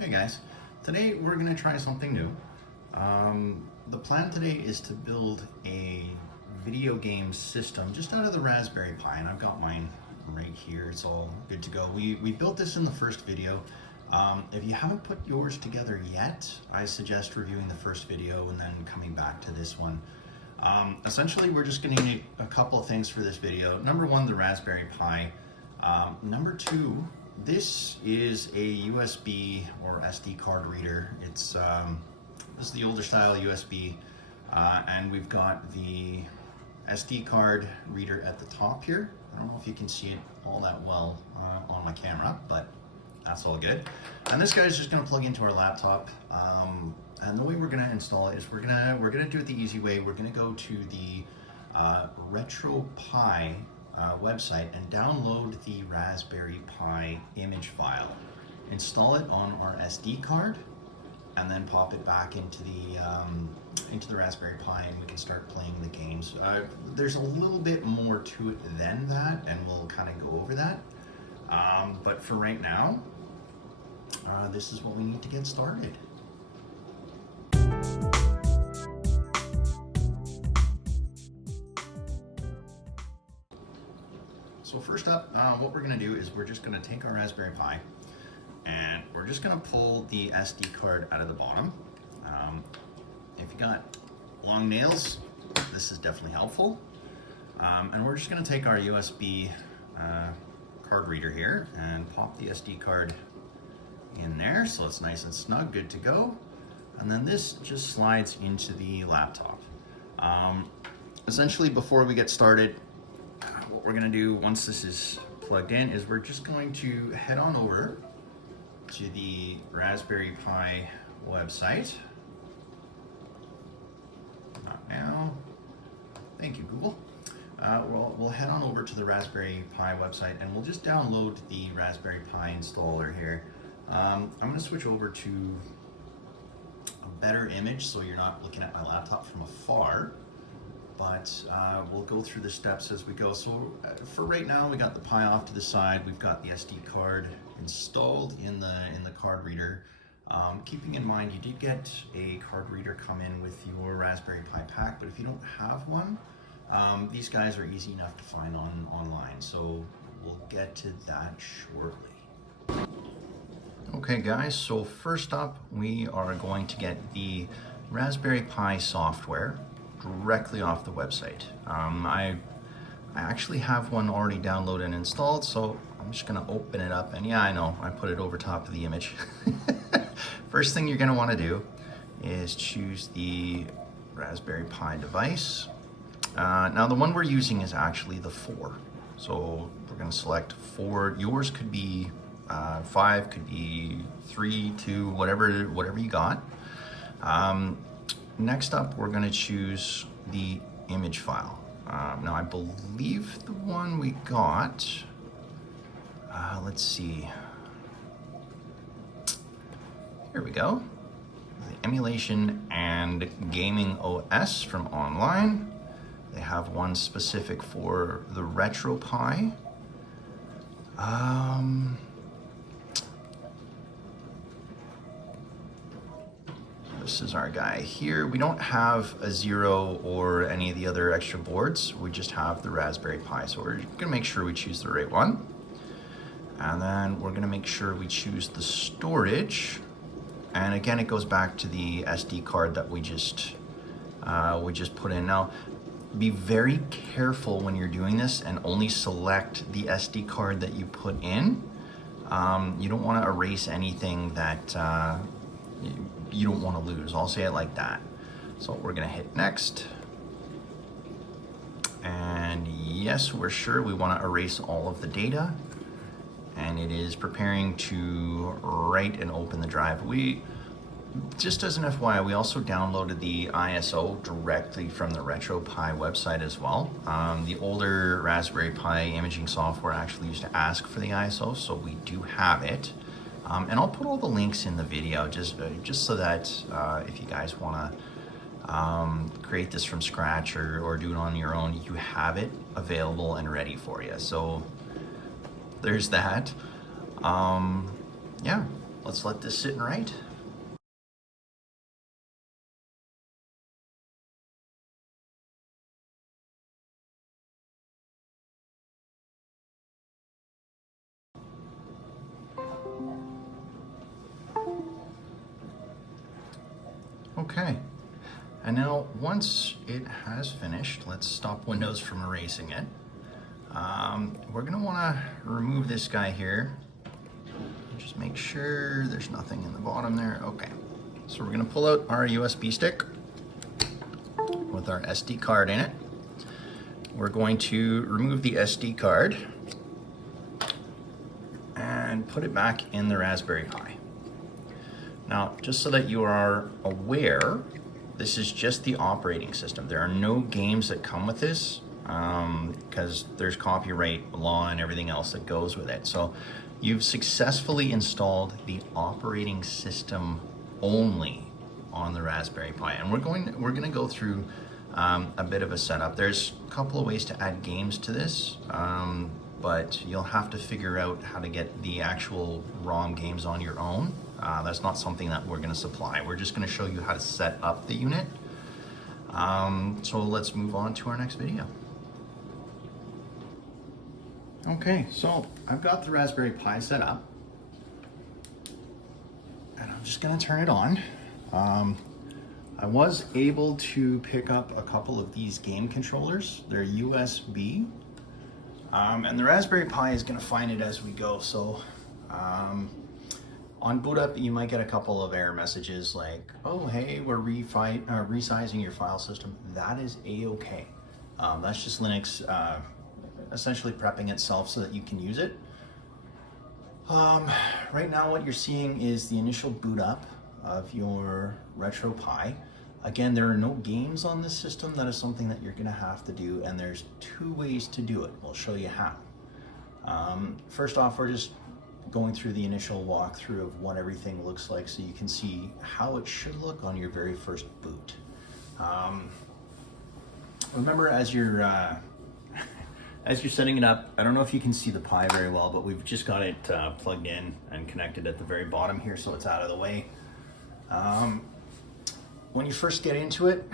Hey guys, today we're going to try something new. The plan today is to build a video game system just out of the Raspberry Pi, and I've got mine right here. It's all good to go. We built this in the first video. If you haven't put yours together yet, I suggest reviewing the first video and then coming back to this one. Essentially, we're just going to need a couple of things for this video. Number one, the Raspberry Pi. Number two, this is a USB or SD card reader. It's this is the older style USB, and we've got the SD card reader at the top here. I don't know if you can see it all that well on my camera, but that's all good. And this guy's just going to plug into our laptop. And the way we're going to install it is we're gonna do it the easy way. We're going to go to the RaspberryPi website and download the Raspberry Pi image file. Install it on our SD card, and then pop it back into the Raspberry Pi, and we can start playing the games. There's a little bit more to it than that, and we'll kind of go over that. But for right now, this is what we need to get started. So first up, what we're going to do is we're just going to take our Raspberry Pi and we're just going to pull the SD card out of the bottom. If you got long nails, this is definitely helpful. And we're just going to take our USB card reader here and pop the SD card in there so it's nice and snug, good to go. And then this just slides into the laptop. Essentially, before we get started, what we're going to do once this is plugged in is we're just going to head on over to the Raspberry Pi website. Not now. Thank you, Google. We'll head on over to the Raspberry Pi website and we'll just download the Raspberry Pi installer here. I'm going to switch over to a better image so you're not looking at my laptop from afar. But we'll go through the steps as we go. So for right now, we got the Pi off to the side. We've got the SD card installed in the card reader. Keeping in mind, you did get a card reader come in with your Raspberry Pi pack, but if you don't have one, these guys are easy enough to find online. So we'll get to that shortly. Okay guys, so first up, we are going to get the Raspberry Pi software directly off the website. I actually have one already downloaded and installed, so I'm just gonna open it up, and yeah, I know, I put it over top of the image. First thing you're gonna wanna do is choose the Raspberry Pi device. Now the one we're using is actually the 4. So we're gonna select 4. Yours could be 5, could be 3, 2, whatever you got. Next up, we're going to choose the image file. Now, I believe the one we got, let's see. Here we go. The emulation and gaming OS from online. They have one specific for the RetroPi. This is our guy here. We don't have a Zero or any of the other extra boards. We just have the Raspberry Pi. So we're gonna make sure we choose the right one. And then we're gonna make sure we choose the storage. And again, it goes back to the SD card that we just put in. Now, be very careful when you're doing this and only select the SD card that you put in. You don't wanna erase anything that you don't want to lose. I'll say it like that. So we're gonna hit next. And yes, we're sure we want to erase all of the data. And it is preparing to write and open the drive. Just as an FYI, we also downloaded the ISO directly from the RetroPi website as well. The older Raspberry Pi imaging software actually used to ask for the ISO, so we do have it. And I'll put all the links in the video just so that if you guys want to create this from scratch or do it on your own, you have it available and ready for you. So there's that. Yeah, let's let this sit and write. Okay, and now once it has finished, let's stop Windows from erasing it. We're gonna wanna remove this guy here. Just make sure there's nothing in the bottom there. Okay, so we're gonna pull out our USB stick with our SD card in it. We're going to remove the SD card and put it back in the Raspberry Pi. Now, just so that you are aware, this is just the operating system. There are no games that come with this because there's copyright law and everything else that goes with it. So you've successfully installed the operating system only on the Raspberry Pi. And we're going to go through a bit of a setup. There's a couple of ways to add games to this, but you'll have to figure out how to get the actual ROM games on your own. That's not something that we're going to supply. We're just going to show you how to set up the unit. So let's move on to our next video. Okay, so I've got the Raspberry Pi set up, and I'm just going to turn it on. I was able to pick up a couple of these game controllers. They're USB, and the Raspberry Pi is going to find it as we go. So on boot up, you might get a couple of error messages like, oh, hey, we're resizing your file system. That is A-okay. That's just Linux essentially prepping itself so that you can use it. Right now what you're seeing is the initial boot up of your RetroPie. Again, there are no games on this system. That is something that you're gonna have to do, and there's two ways to do it. We'll show you how. First off, we're just going through the initial walkthrough of what everything looks like so you can see how it should look on your very first boot. Remember, as you're setting it up, I don't know if you can see the Pi very well, but we've just got it plugged in and connected at the very bottom here so it's out of the way. When you first get into it,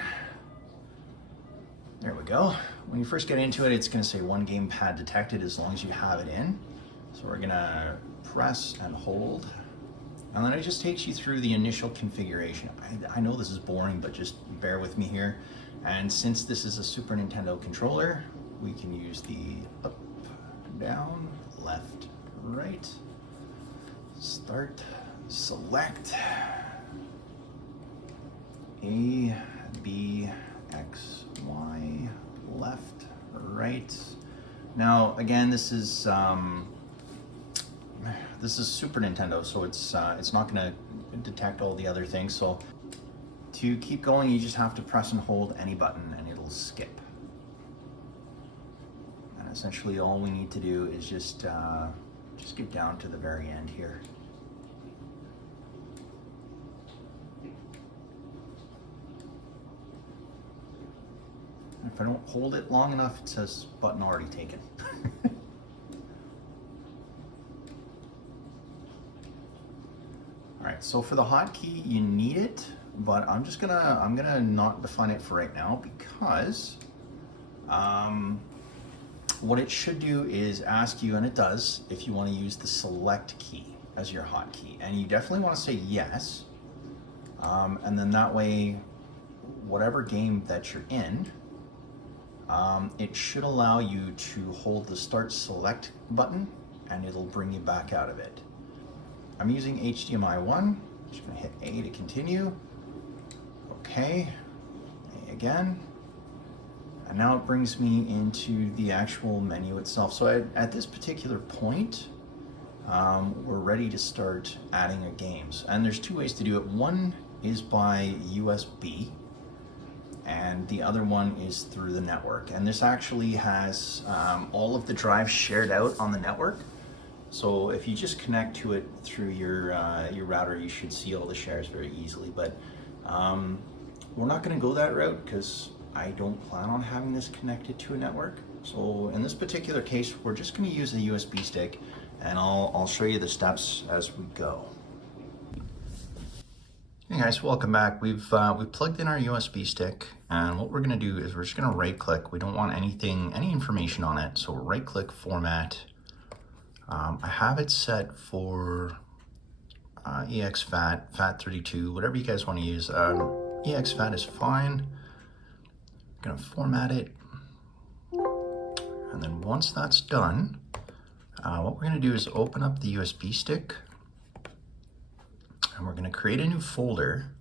there we go. When you first get into it, it's gonna say one gamepad detected as long as you have it in. So we're gonna press and hold, and then it just takes you through the initial configuration. I know this is boring, but just bear with me here. And since this is a Super Nintendo controller, we can use the up, down, left, right, start, select, A, B, X, Y, left, right. Now, again, this is Super Nintendo, so it's not going to detect all the other things. So to keep going, you just have to press and hold any button, and it'll skip. And essentially, all we need to do is just get down to the very end here. If I don't hold it long enough, it says button already taken. All right, so for the hotkey, you need it, but I'm gonna not define it for right now because what it should do is ask you, and it does, if you want to use the select key as your hotkey, and you definitely want to say yes, and then that way, whatever game that you're in, it should allow you to hold the start select button and it'll bring you back out of it. I'm using HDMI 1, just gonna hit A to continue, okay, A again, and now it brings me into the actual menu itself. So at this particular point, we're ready to start adding our games. And there's two ways to do it. One is by USB, and the other one is through the network. And this actually has all of the drives shared out on the network. So if you just connect to it through your router, you should see all the shares very easily. But we're not going to go that route because I don't plan on having this connected to a network. So in this particular case, we're just going to use a USB stick, and I'll show you the steps as we go. Hey guys, welcome back. We've plugged in our USB stick, and what we're going to do is we're just going to right click. We don't want any information on it, so right click, format. I have it set for exFAT, FAT32, whatever you guys want to use. exFAT is fine. I'm going to format it, and then once that's done, what we're going to do is open up the USB stick. And we're going to create a new folder,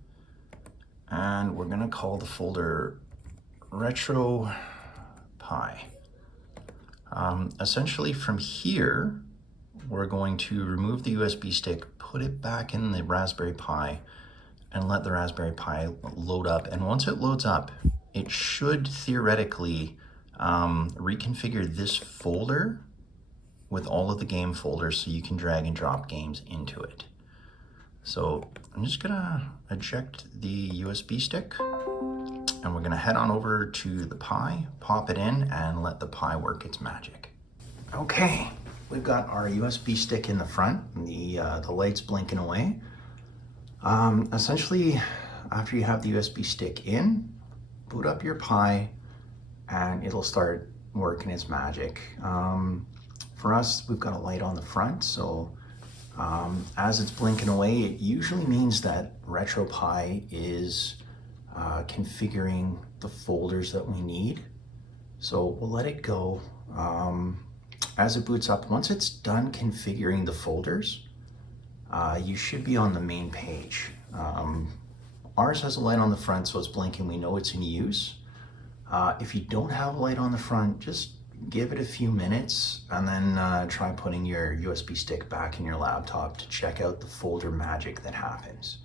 and we're going to call the folder RaspberryPi. Essentially from here, we're going to remove the USB stick, put it back in the Raspberry Pi, and let the Raspberry Pi load up. And once it loads up, it should theoretically reconfigure this folder with all of the game folders so you can drag and drop games into it. So I'm just gonna eject the USB stick, and we're gonna head on over to the Pi, pop it in, and let the Pi work its magic. Okay, we've got our USB stick in the front, the light's blinking away. Essentially, after you have the USB stick in, boot up your Pi, and it'll start working its magic. For us, we've got a light on the front, so as it's blinking away, it usually means that RaspberryPi is configuring the folders that we need. So we'll let it go. As it boots up, once it's done configuring the folders, you should be on the main page. Ours has a light on the front, so it's blinking. We know it's in use. If you don't have a light on the front, just give it a few minutes and then try putting your USB stick back in your laptop to check out the folder magic that happens.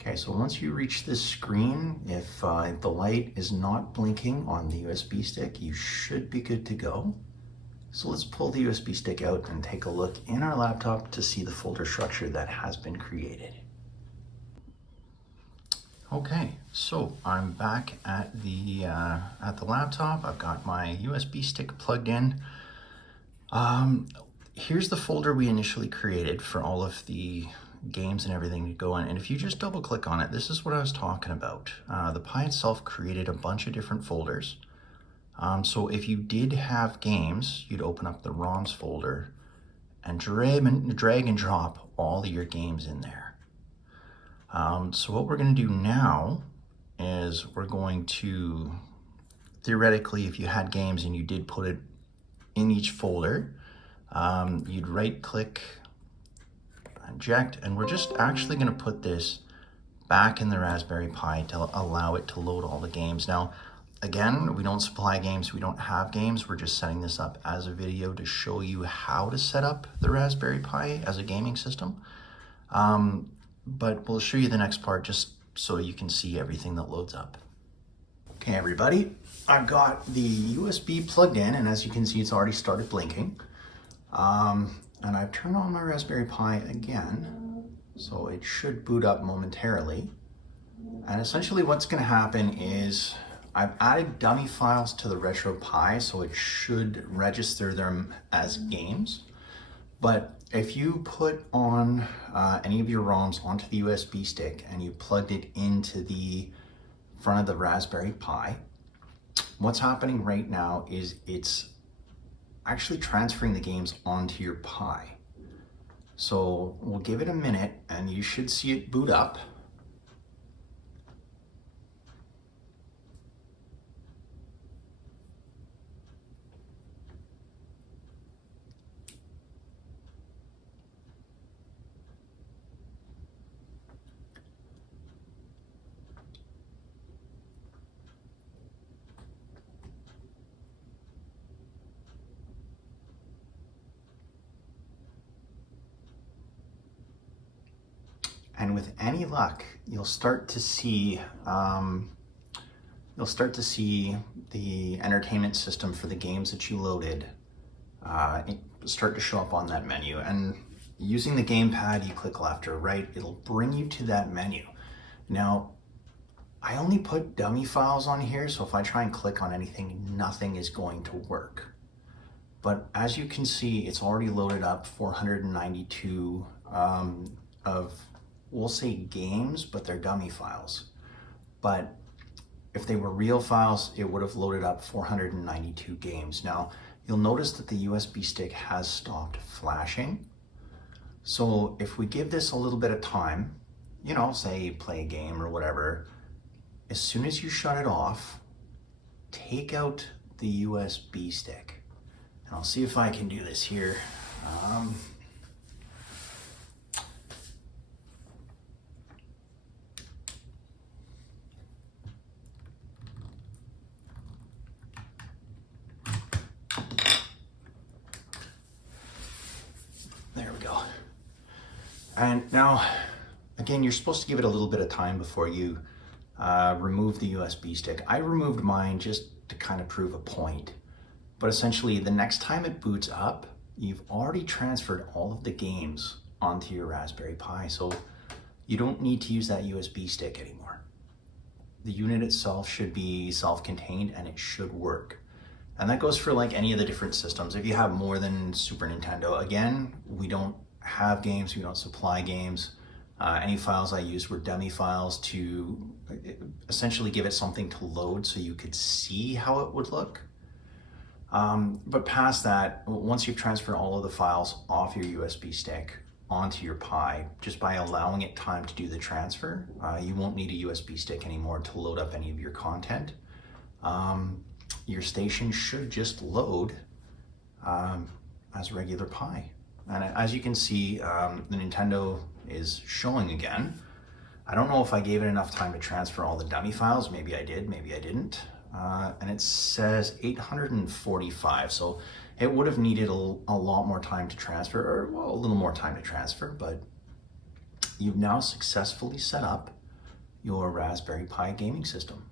Okay, so once you reach this screen, if the light is not blinking on the USB stick, you should be good to go. So let's pull the USB stick out and take a look in our laptop to see the folder structure that has been created. Okay, so I'm back at the laptop. I've got my USB stick plugged in. Here's the folder we initially created for all of the games and everything to go in. And if you just double click on it, this is what I was talking about. The Pi itself created a bunch of different folders. So if you did have games, you'd open up the ROMs folder and drag and drop all of your games in there. So what we're going to do now is we're going to, theoretically, if you had games and you did put it in each folder, you'd right click, eject, and we're just actually going to put this back in the Raspberry Pi to allow it to load all the games. Now, again, we don't supply games, we don't have games. We're just setting this up as a video to show you how to set up the Raspberry Pi as a gaming system. But we'll show you the next part just so you can see everything that loads up. Okay, everybody, I've got the USB plugged in, and as you can see, it's already started blinking. And I've turned on my Raspberry Pi again, so it should boot up momentarily. And essentially what's gonna happen is I've added dummy files to the RaspberryPi, so it should register them as games. But if you put on any of your ROMs onto the USB stick and you plugged it into the front of the Raspberry Pi, what's happening right now is it's actually transferring the games onto your Pi. So we'll give it a minute and you should see it boot up. And with any luck, you'll start to see the entertainment system for the games that you loaded start to show up on that menu. And using the gamepad, you click left or right, it'll bring you to that menu. Now, I only put dummy files on here, so if I try and click on anything, nothing is going to work. But as you can see, it's already loaded up 492 of, we'll say games, but they're dummy files. But if they were real files, it would have loaded up 492 games. Now, you'll notice that the USB stick has stopped flashing. So if we give this a little bit of time, you know, say play a game or whatever, as soon as you shut it off, take out the USB stick. And I'll see if I can do this here. There we go. And now, again, you're supposed to give it a little bit of time before you remove the USB stick. I removed mine just to kind of prove a point. But essentially, the next time it boots up, you've already transferred all of the games onto your Raspberry Pi, so you don't need to use that USB stick anymore. The unit itself should be self-contained and it should work. And that goes for like any of the different systems. If you have more than Super Nintendo, again, we don't have games, we don't supply games. Any files I used were dummy files to essentially give it something to load so you could see how it would look. But past that, once you've transferred all of the files off your USB stick onto your Pi, just by allowing it time to do the transfer, you won't need a USB stick anymore to load up any of your content. Your station should just load as regular Pi. And as you can see, the Nintendo is showing again. I don't know if I gave it enough time to transfer all the dummy files. Maybe I did, maybe I didn't. And it says 845, so it would have needed a lot more time to transfer, or well, a little more time to transfer, but you've now successfully set up your Raspberry Pi gaming system.